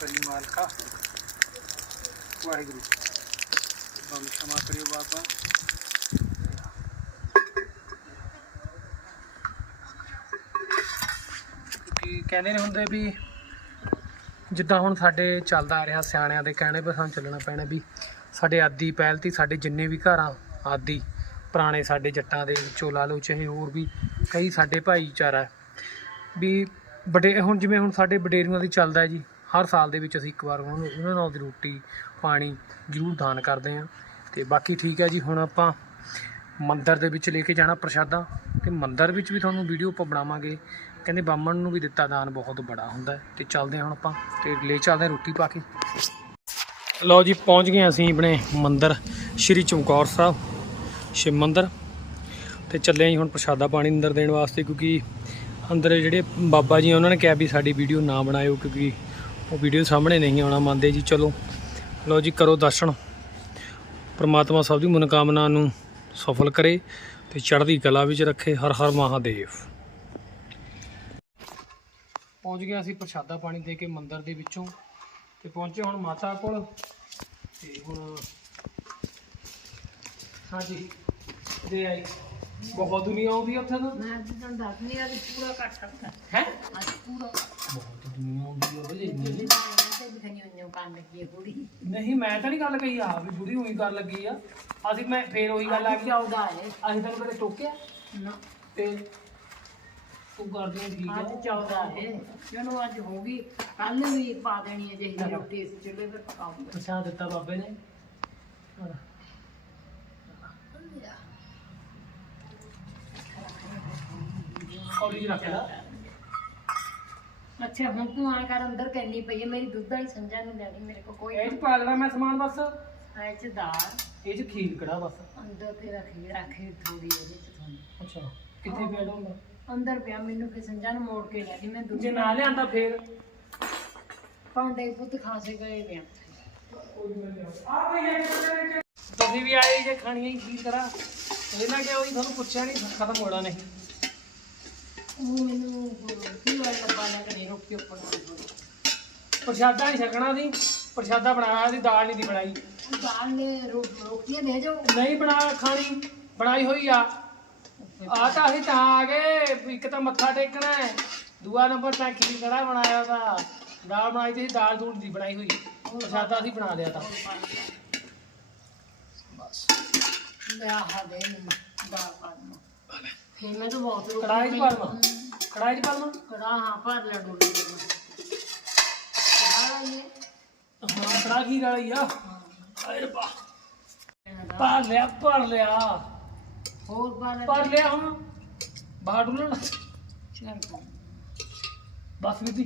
ਕਰੀ ਮਾਲਕਾ। ਵਾਹਿਗੁਰੂ। ਕਹਿੰਦੇ ਨੇ ਹੁੰਦੇ ਵੀ ਜਿੱਦਾਂ ਹੁਣ ਸਾਡੇ ਚੱਲਦਾ ਆ ਰਿਹਾ ਸਿਆਣਿਆਂ ਦੇ ਕਹਿਣੇ 'ਤੇ ਸਾਨੂੰ ਚੱਲਣਾ ਪੈਣਾ ਵੀ ਸਾਡੇ ਆਦੀ ਪਹਿਲ ਤੀ ਸਾਡੇ ਜਿੰਨੇ ਵੀ ਘਰਾਂ ਆਦੀ, ਪੁਰਾਣੇ ਸਾਡੇ ਜੱਟਾਂ ਦੇ ਵਿੱਚੋਂ ਲਾ ਲਓ ਚਾਹੇ ਹੋਰ ਵੀ ਕਈ ਸਾਡੇ ਭਾਈਚਾਰਾ ਵੀ ਵੱਡੇ ਹੁਣ ਜਿਵੇਂ ਹੁਣ ਸਾਡੇ ਵਡੇਰੀਆਂ ਦੀ ਚੱਲਦਾ ਜੀ, ਹਰ ਸਾਲ ਦੇ ਵਿੱਚ ਅਸੀਂ ਇੱਕ ਵਾਰ ਉਹਨਾਂ ਨੂੰ, ਉਹਨਾਂ ਨਾਲ ਦੀ ਰੋਟੀ, ਪਾਣੀ ਜ਼ਰੂਰ ਦਾਨ ਕਰਦੇ ਹਾਂ ਤੇ ਬਾਕੀ ਠੀਕ ਹੈ ਜੀ, ਹੁਣ ਆਪਾਂ ਮੰਦਰ ਦੇ ਵਿੱਚ ਲੈ ਕੇ ਜਾਣਾ ਪ੍ਰਸ਼ਾਦਾ ਤੇ ਮੰਦਰ ਵਿੱਚ ਵੀ ਤੁਹਾਨੂੰ ਵੀਡੀਓ ਆਪਾਂ ਬਣਾਵਾਂਗੇ ਕਹਿੰਦੇ ਬਾਹਮਣ ਨੂੰ ਵੀ ਦਿੱਤਾ ਦਾਨ ਬਹੁਤ ਬੜਾ ਹੁੰਦਾ ਹੈ। ਤੇ ਚੱਲਦੇ ਹਾਂ ਹੁਣ ਆਪਾਂ, ਤੇ ਲੈ ਚੱਲਦੇ ਹਾਂ ਰੋਟੀ ਪਾ ਕੇ। ਲਓ ਜੀ, ਪਹੁੰਚ ਗਏ ਅਸੀਂ ਆਪਣੇ ਮੰਦਿਰ, ਸ਼੍ਰੀ ਚਮਕੌਰ ਸਾਹਿਬ, ਸ਼ਿਵ ਮੰਦਿਰ। ਤੇ ਚੱਲੇ ਹਾਂ ਜੀ ਹੁਣ ਪ੍ਰਸ਼ਾਦਾ ਪਾਣੀ ਅੰਦਰ ਦੇਣ ਵਾਸਤੇ, ਕਿਉਂਕਿ ਅੰਦਰ ਜਿਹੜੇ ਬਾਬਾ ਜੀ ਉਹਨਾਂ ਨੇ ਕਿਹਾ ਵੀ ਸਾਡੀ ਵੀਡੀਓ ਨਾ ਬਣਾਇਓ, ਕਿਉਂਕਿ ਉਹ ਵੀਡੀਓ ਸਾਹਮਣੇ ਨਹੀਂ ਆਉਣਾ, ਮੰਨਦੇ ਜੀ। ਚਲੋ, ਲਓ ਜੀ, ਕਰੋ ਦਰਸ਼ਨ। ਪ੍ਰਮਾਤਮਾ ਸਭ ਦੀ ਮਨੋਕਾਮਨਾ ਨੂੰ ਸਫਲ ਕਰੇ ਤੇ ਚੜ੍ਹਦੀ ਕਲਾ ਵਿੱਚ ਰੱਖੇ ਹਰ ਹਰ ਮਹਾਦੇਵ। ਪਹੁੰਚ ਗਏ ਅਸੀਂ ਪ੍ਰਸ਼ਾਦਾ ਪਾਣੀ ਦੇ ਕੇ ਮੰਦਿਰ ਦੇ ਵਿੱਚੋਂ ਤੇ ਪਹੁੰਚੇ ਹੁਣ ਮਾਤਾ ਕੋਲ। ਤੇ ਹੁਣ ਹਾਂਜੀ ਦੇ ਆਈ। ਬਹੁਤ ਦੁਨੀਆ ਆਉਂਦੀ ਉੱਥੇ ਤਾਂ। ਮੈਂ ਅੱਜ ਤੁਹਾਨੂੰ ਦੱਸਣੀ ਆ ਕਿ ਪੂਰਾ ਕੱਟ ਸਕਦਾ ਹੈ? ਅੱਜ ਪੂਰਾ ਬਹੁਤ ਦੁਨੀਆ ਆਉਂਦੀ ਆ ਹੈ ਕੁੜੀ ਨਹੀਂ ਮੈਂ ਤਾਂ ਨਹੀਂ ਗੱਲ ਕਹੀ ਆ ਵੀ ਬੁੜੀ ਹੋਈ ਗੱਲ ਲੱਗੀ ਆ। ਅਸੀਂ ਮੈਂ ਫੇਰ ਉਹੀ ਗੱਲ ਆ ਗਈ। ਚੌਦਾ ਹੈ ਅਸੀਂ ਤੈਨੂੰ ਕਦੇ ਟੋਕਿਆ। ਨਾ। ਤੇ ਕਰਦੀ ਆਂ ਠੀਕ ਅੱਜ ਆ 14 ਹੈ। ਚਲੋ ਅੱਜ ਹੋ ਗਈ। ਕੱਲ ਵੀ ਪਾ ਦੇਣੀ ਹੈ ਜਿਹੀ ਰੋਟੀ ਚੁੱਲ੍ਹੇ ਤੇ ਪਕਾਉਂਗੇ ਪ੍ਰਸ਼ਾਦ ਦਿੱਤਾ ਬਾਬੇ ਨੇ। ਅੱਛਾ ਹੁਣ ਤੂੰ ਆਏ ਕਰ ਅੰਦਰ ਕਰਨੀ ਪਈ ਹੈ ਮੇਰੀ ਦੁੱਧ ਵਾਲੀ ਸੰਜਾ ਨੂੰ ਲੈਣੀ ਮੇਰੇ ਕੋਲ ਕੋਈ ਇਹ ਚ ਪਾ ਲੈਣਾ ਮੈਂ ਸਮਾਨ ਬਸ। ਐ ਚ ਦਾਲ। ਇਹ ਚ ਖੀਰ ਕੜਾ ਬਸ? ਅੰਦਰ ਤੇ ਰੱਖੀ ਰੱਖੀ ਥੋੜੀ ਉਹਦੇ ਚ ਤੁਹਾਨੂੰ। ਅੱਛਾ ਕਿੱਥੇ ਪਿਆ ਅੰਦਰ ਪਿਆ ਮੈਨੂੰ ਫਿਰ ਸੰਜਾ ਨੂੰ ਮੋੜ ਕੇ ਲੈ ਗਈ ਮੈਂ ਦੁੱਧ ਜੇ ਨਾ ਲਿਆਂਦਾ ਫੇਰ? ਭਾਂਡੇ ਪੁੱਤ ਖਾਸੇ ਗਏ ਪਿਆ ਤੁਸੀਂ ਵੀ ਆਏ ਜੇ ਖਾਣੀਆਂ ਹੀ ਖੀਰ ਕੜਾ ਇਹ ਨਾ ਕਿ ਉਹੀ ਤੁਹਾਨੂੰ ਪੁੱਛਿਆ ਨਹੀਂ ਖਤਮ ਹੋਣਾ ਨਹੀਂ। ਉਹ ਮੈਨੂੰ ਕੀ ਵਾਰ ਲੱਭਾ ਨਾ ਕਰੇ ਰੋਟੀ ਉੱਪਰ ਪ੍ਰਸ਼ਾਦਾ ਨਹੀਂ ਛਕਣਾ ਸੀ ਪ੍ਰਸ਼ਾਦਾ ਬਣਾਇਆ ਸੀ ਦਾਲ ਨਹੀਂ ਦੀ ਬਣਾਈ। ਦਾਲ ਨੇ ਰੋਟੀਆਂ ਦੇ ਜਾਓ ਨਹੀਂ ਬਣਾ ਖਾਣੀ ਬਣਾਈ ਹੋਈ ਆ। ਆ ਤਾਂ ਅਸੀਂ ਤਾਂ ਆ ਗਏ ਵੀ ਇੱਕ ਤਾਂ ਮੱਥਾ ਟੇਕਣਾ ਹੈ। ਦੂਆ ਨੰਬਰ ਤਾਂ ਖੀਰ ਕੜਾ ਬਣਾਇਆ ਤਾਂ ਦਾਲ ਬਣਾਈ ਤੇ ਦਾਲ ਦੂਲ ਦੀ ਬਣਾਈ ਹੋਈ। ਪ੍ਰਸ਼ਾਦਾ ਅਸੀਂ ਬਣਾ ਲਿਆ ਤਾਂ। ਬਸ। ਲਿਆ ਹਾ ਦੇ ਦਾਲ ਪਾ ਦਮਾ ਫਿਰ ਮੈਂ ਤਾਂ ਬਹੁਤ ਰੋਟੀ ਕੜਾਈ ਚ। ਪਾਲਮਾ ਕੜਾਈ ਚ ਪਾਲਮਾ ਕੜਾ ਹਾਂ ਭਰ ਲੈ ਡੋਲੀ ਹੈ। ਕੜਾ ਖੀਰ ਵਾਲੀ ਆ। ਭਰ ਲਿਆ ਭਰ ਲਿਆ। ਹੋਰ ਪਾ ਲੈ ਭਰ ਲਿਆ ਹੁਣ। ਬਾਹਰ ਡੁੱਲਣ ਬਸ ਵੀ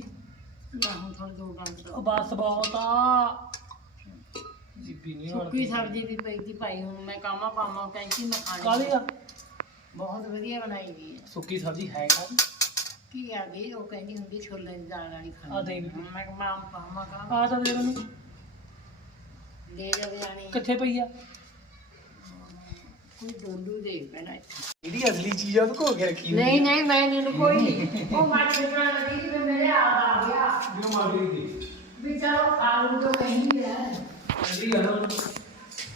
ਨਾ ਹੁਣ ਥੋੜਾ ਦੋ ਉਹ ਦੋ ਬਸ ਬਹੁਤ ਆ। ਜੀਪੀ ਨਹੀਂ ਸੁੱਕੀ ਸਬਜ਼ੀ ਵੀ ਪਈ ਸੀ ਭਾਈ ਹੁਣ ਮੈਂ ਕਾਮਾ ਪਾਵਾਂ ਕਹਿੰਦੀ ਮੈਂ ਖਾਣੀ ਕਾਲੀ ਆ? ਬਹੁਤ ਵਧੀਆ ਬਣਾਈ ਗਈ ਹੈ ਸੁੱਕੀ ਸਬਜ਼ੀ ਹੈ ਕਾ ਕੀ ਆ ਗਈ ਉਹ ਕਹਿੰਦੀ ਹੁੰਦੀ ਛੋਲੇ ਦੀ ਦਾਲ ਵਾਲੀ ਆ ਖਾਣੀ ਦੇ ਵੀ। ਮੈਂ ਕਿਹਾ ਮਾਂ ਪਾਵਾਂ ਕਾ ਆ ਤਾਂ ਦੇ ਮੈਨੂੰ। ਲੈ ਜਾਵੇ ਜਾਣੀ ਕਿੱਥੇ ਪਈ ਆ? ਕੋਈ ਡੋਲੂ ਦੇ ਪੈਣਾ ਇੱਥੇ। ਇਹਦੀ ਅਸਲੀ ਚੀਜ਼ ਆ ਉਹ ਘੋ ਕੇ ਰੱਖੀ ਹੋਈ ਨਹੀਂ ਨਹੀਂ ਮੈਂ ਨਹੀਂ ਕੋਈ ਨਹੀਂ। ਉਹ ਮੱਝ ਦੇਖਣ ਲੱਗੀ ਕਿ ਮੇਰੇ ਆ ਆ ਗਿਆ। ਜੋ ਮਾਰ ਗਈ ਦੀ। ਵੀ ਚਲੋ ਖਾ ਲੂ ਤਾਂ ਕਹੀਂ ਹੈ ਇਹਦੀ ਆ ਨਾ।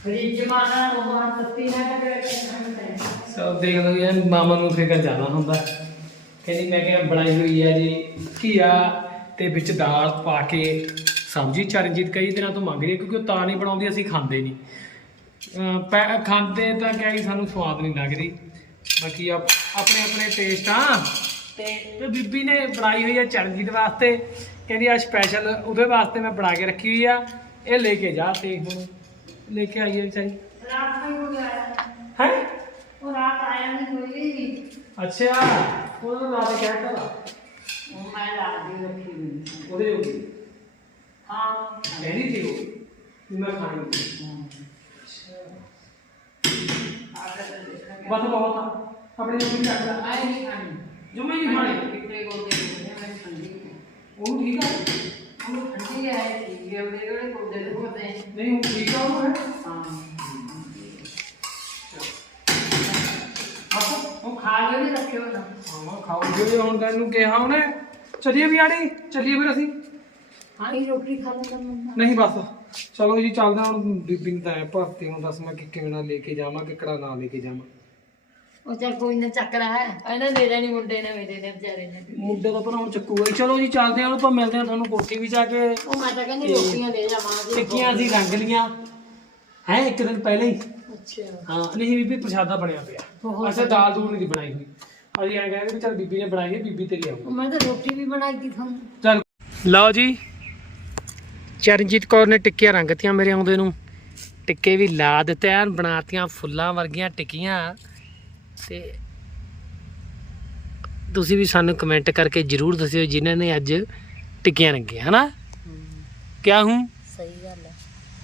ਫਰਿੱਜ ਮਾਨਾ ਉਹ ਮਾਂ ਤੱਤੀ ਨਾ ਕਰੇ ਖਾਣੀ ਪੈਂਦੀ ਸਭ ਦੇਖ ਲਓ ਯਾਰ ਮਾਮਾ ਨੂੰ ਫਿਕਰ ਜਾਣਾ ਹੁੰਦਾ। ਕਹਿੰਦੀ ਮੈਂ ਕਿਹਾ ਬਣਾਈ ਹੋਈ ਆ ਜੀ ਘੀਆ ਤੇ ਵਿੱਚ ਦਾਲ ਪਾ ਕੇ। ਸਬਜ਼ੀ ਚਰਨਜੀਤ ਕਈ ਦਿਨਾਂ ਤੋਂ ਮੰਗ ਰਹੀ ਹੈ ਕਿਉਂਕਿ ਉਹ ਤਾਂ ਨਹੀਂ ਬਣਾਉਂਦੀ ਅਸੀਂ ਖਾਂਦੇ ਨਹੀਂ। ਖਾਂਦੇ ਤਾਂ ਕਿਆ ਹੀ ਸਾਨੂੰ ਸਵਾਦ ਨਹੀਂ ਲੱਗਦੀ ਬਾਕੀ ਆਪ- ਆਪਣੇ ਆਪਣੇ ਟੇਸਟ ਆ। ਤੇ ਬੀਬੀ ਨੇ ਬਣਾਈ ਹੋਈ ਆ ਚਰਨਜੀਤ ਵਾਸਤੇ। ਕਹਿੰਦੀ ਆ ਸਪੈਸ਼ਲ ਉਹਦੇ ਵਾਸਤੇ ਮੈਂ ਬਣਾ ਕੇ ਰੱਖੀ ਹੋਈ ਆ। ਇਹ ਲੈ ਕੇ ਜਾ ਤੇ ਹੁਣ। ਲੈ ਕੇ ਆਈ ਹੈ ਵਿਚਾਰੀ। ਰਾਤ ਨੂੰ ਹੋ ਗਿਆ। ਹੈ? ਉਹ ਰਾਤ ਆਇਆ ਨਹੀਂ ਕੋਈ ਵੀ ਅੱਛਾ ਉਹਨਾਂ ਨੂੰ ਲਾ ਕੇ ਕਹਿ ਤਾ ਉਹ ਮੈਂ ਰਾਤ ਦੀ ਰੱਖੀ ਹੋਈ। ਉਹਦੇ ਹੋ ਗਈ ਹਾਂ। ਕਹਿੰਦੀ ਸੀ ਉਹ ਵੀ ਮੈਂ ਖਾਣੀ ਸੀ ਬਸ ਬਹੁਤ ਆ। ਆਪਣੇ ਨੂੰ ਵੀ ਚੱਕ ਲੈ ਮੈਂ ਨਹੀਂ ਖਾਣੀ। ਜੋ ਮੈਂ ਨਹੀਂ ਖਾਣੀ। ਕਿਤੇ ਗੋਡੇ ਦੇ ਮੈਂ ਠੰਡੀ ਹੈ ਉਹ ਠੀਕ ਆ। ਉਹ ਠੰਡੀ ਹੈ ਠੀਕ ਹੈ ਉਹਦੇ ਕੋਲੇ ਗੋਡੇ ਦੇ ਹੋਦੇ ਨਹੀਂ ਉਹ ਠੀਕ ਆ ਉਹ ਹੈ। ਹਾਂ। ਬਸ ਉਹ ਖਾ ਲਿਓ ਨਹੀਂ ਰੱਖਿਓ ਨਾ ਹਾਂ ਖਾਓ ਜੋ ਹੁਣ ਤੈਨੂੰ ਕਿਹਾ ਉਹਨੇ। ਚੱਲੀਏ ਵੀ ਆੜੀ ਚੱਲੀਏ ਫਿਰ ਅਸੀਂ। ਹਾਂ ਇਹ ਰੋਟੀ ਖਾ ਲੈਂਦਾ ਮੰਮਾ ਨਹੀਂ ਬਸ। ਚਲੋ ਜੀ ਚੱਲਦਾ ਹੁਣ ਬੀਬੀ ਨੂੰ ਤਾਂ ਐਂ ਭਰਤੀ ਹੁਣ ਦੱਸ ਮੈਂ ਕਿ ਨਾਲ ਲੈ ਕੇ ਜਾਵਾਂ ਕਿਕੜਾ ਨਾ ਲੈ ਕੇ ਜਾਵਾਂ। ਉਹ ਚੱਲ ਕੋਈ ਨਾ ਚੱਕਰ ਹੈ ਇਹਨਾਂ ਦੇ ਦੇਣੀ ਮੁੰਡੇ ਨੇ ਮੇਰੇ ਨੇ ਵਿਚਾਰੇ ਨੇ। ਮੁੰਡੇ ਦਾ ਭਰਾ ਹੁਣ ਚੱਕੂਗਾ ਹੀ। ਚਲੋ ਜੀ ਚੱਲਦੇ ਹਾਂ ਆਪਾਂ ਮਿਲਦੇ ਹਾਂ ਤੁਹਾਨੂੰ ਕੋਠੀ ਵੀ ਜਾ ਕੇ। ਉਹ ਮੈਂ ਤਾਂ ਕਹਿੰਦੀ ਰੋਟੀਆਂ ਲੈ ਜਾਵਾਂਗੇ ਟਿੱਕੀਆਂ ਅਸੀਂ ਰੰਗ ਲੀਆਂ। ਹੈ ਇੱਕ ਦਿਨ ਪਹਿਲਾਂ ਹੀ। ਅੱਛਾ। ਹਾਂ ਨਹੀਂ ਬੀਬੀ ਪ੍ਰਸ਼ਾਦਾ ਬਣਿਆ ਪਿਆ। ਬਹੁਤ ਅਸਾਂ ਦਾਲ ਦੂਲ ਨਹੀਂ ਬਣਾਈ ਹੋਈ। ਅਸੀਂ ਐਂ ਕਹਿੰਦੇ ਵੀ ਚੱਲ ਬੀਬੀ ਨੇ ਬਣਾਈ ਹੈ ਬੀਬੀ ਤੇਰੀ ਆਊ ਉਹ ਮੈਂ ਤਾਂ ਰੋਟੀ ਵੀ ਬਣਾਈ ਦੀ ਤੁਹਾਨੂੰ। ਚੱਲ। ਲਓ ਜੀ ਚਰਨਜੀਤ ਕੌਰ ਨੇ ਟਿੱਕੀਆਂ ਰੰਗਤੀਆਂ ਮੇਰੇ ਆਉਂਦੇ ਨੂੰ। ਟਿੱਕੇ ਵੀ ਲਾ ਦਿੱਤੇ ਐਨ ਬਣਾਤੀਆਂ ਫੁੱਲਾਂ ਵਰਗੀਆਂ ਟਿੱਕੀਆਂ। ਤੇ ਤੁਸੀਂ ਵੀ ਸਾਨੂੰ ਕਮੈਂਟ ਕਰਕੇ ਜਰੂਰ ਦੱਸਿਓ ਜਿਨ੍ਹਾਂ ਨੇ ਅੱਜ ਟਿੱਕੀਆਂ ਰੰਗੀਆਂ ਹਨਾ? ਕਿਆ ਹੂੰ? ਸਹੀ ਗੱਲ ਹੈ।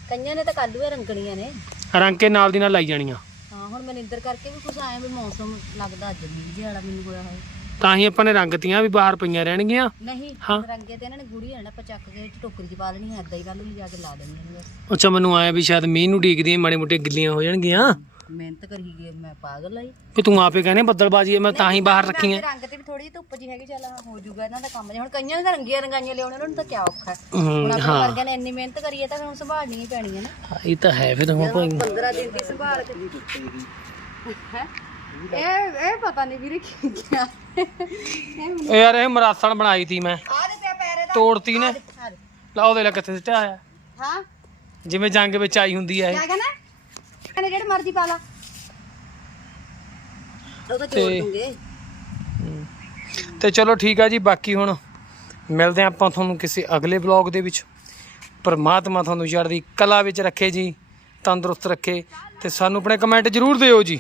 ਕਈਆਂ ਨੇ ਤਾਂ ਕਾਲੂਏ ਰੰਗਣੀਆਂ ਨੇ। ਰੰਗ ਕੇ ਨਾਲ ਦੀ ਨਾਲ ਲਾਈ ਜਾਣੀਆਂ। ਹਾਂ ਹੁਣ ਮਨਿੰਦਰ ਕਰਕੇ ਵੀ ਕੁਝ ਆਇਆ ਵੀ ਮੌਸਮ ਲੱਗਦਾ ਅੱਜ ਮੀਂਹ ਜਿਹਾ ਵਾਲਾ ਮੈਨੂੰ ਹੋਇਆ ਹੋਇਆ। ਤਾਂ ਹੀ ਆਪਾਂ ਨੇ ਰੰਗਤੀਆਂ ਵੀ ਬਾਹਰ ਪਈਆਂ ਰਹਿਣਗੀਆਂ। ਨਹੀਂ ਹਾਂ। ਰੰਗੇ ਤੇ ਇਹਨਾਂ ਨੇ ਗੁੜੀ ਆਣਾ ਪਚੱਕ ਕੇ ਵਿੱਚ ਟੋਕਰੀ 'ਚ ਪਾ ਲੈਣੀ ਹੈ ਹੀ ਕੱਲ ਨੂੰ ਜਾ ਕੇ ਲਾ ਦੇਣੀਆਂ ਨੇ ਬਸ। ਅੱਛਾ ਮੈਨੂੰ ਆਇਆ ਵੀ ਸ਼ਾਇਦ ਮੀਂਹ ਨੂੰ ਡੀਕਦੀਆਂ ਮਾੜੇ ਮੋਟੇ ਗਿੱਲੀਆਂ ਹੋ ਜਾਣਗੀਆਂ। ਮਿਹਨਤ ਕਰੀ ਗਈ ਮੈਂ ਪਾਗਲ ਆਈ ਵੀ ਤੂੰ ਆਪੇ ਕਹਿੰਦੇ ਬੱਦਲਬਾਜੀ ਹੈ ਮੈਂ ਤਾਂ ਹੀ ਬਾਹਰ ਰੱਖੀਆਂ ਰੰਗ ਤੇ ਵੀ ਥੋੜੀ ਜਿਹੀ ਧੁੱਪ ਜੀ ਹੈਗੀ ਚੱਲ ਹਾਂ ਹੋ ਜਾਊਗਾ ਇਹਨਾਂ ਦਾ ਕੰਮ ਜੇ ਹੁਣ ਕਈਆਂ ਨੇ ਤਾਂ ਰੰਗੀਆਂ ਰੰਗਾਈਆਂ ਲਿਆਉਣੇ ਉਹਨਾਂ ਨੂੰ ਤਾਂ ਕਿਆ ਔਖਾ ਹੈ। ਹਮ, ਹੁਣ ਆਪਣੇ ਹਾਂ। ਵਰਗਿਆਂ ਨੇ ਇੰਨੀ ਮਿਹਨਤ ਕਰੀ ਹੈ ਤਾਂ ਫਿਰ ਹੁਣ ਸੰਭਾਲਣੀ ਹੀ ਪੈਣੀ ਹੈ ਨਾ। ਇਹ ਤਾਂ ਹੈ ਫਿਰ ਹੁਣ ਕੋਈ 15 ਦਿਨ ਦੀ ਸੰਭਾਲ ਕੇ ਹੈ? ਇਹ ਇਹ ਪਤਾ ਨਹੀਂ ਵੀਰੇ ਕੀ ਕਿਹਾ। ਇਹ ਇਹ ਯਾਰ ਇਹ ਮਰਾਸਣ ਬਣਾਈ ਤੀ ਮੈਂ। ਆ ਦੇ ਪਿਆ ਪੈਰੇ ਦਾ। ਤੋੜਤੀ ਨੇ। ਆ ਦੇ। ਲਾ ਉਹਦੇ ਲੈ ਕਿੱਥੇ ਸਿੱਟਿਆ ਹੋਇਆ। ਹਾਂ। ਜਿਵੇਂ ਜੰਗ ਵਿੱਚ ਆਈ ਹੁੰਦੀ ਹੈ ਇਹ। ਕਿਆ ਕਹਿੰਦਾ ਕਹਿੰਦੇ ਜਿਹੜੇ ਮਰਜ਼ੀ ਪਾ ਲਾ। ਉਹ ਤਾਂ ਤੇ- ਜੋੜ ਦੂੰਗੇ ਤੇ ਚਲੋ ਠੀਕ ਆ ਜੀ ਬਾਕੀ ਹੁਣ ਮਿਲਦੇ ਹਾਂ ਆਪਾਂ ਤੁਹਾਨੂੰ ਕਿਸੇ ਅਗਲੇ ਵਲੌਗ ਦੇ ਵਿੱਚ। ਪਰਮਾਤਮਾ ਤੁਹਾਨੂੰ ਚੜ੍ਹਦੀ ਕਲਾ ਵਿੱਚ ਰੱਖੇ ਜੀ ਤੰਦਰੁਸਤ ਰੱਖੇ ਤੇ ਸਾਨੂੰ ਆਪਣੇ ਕਮੈਂਟ ਜ਼ਰੂਰ ਦਿਓ ਜੀ।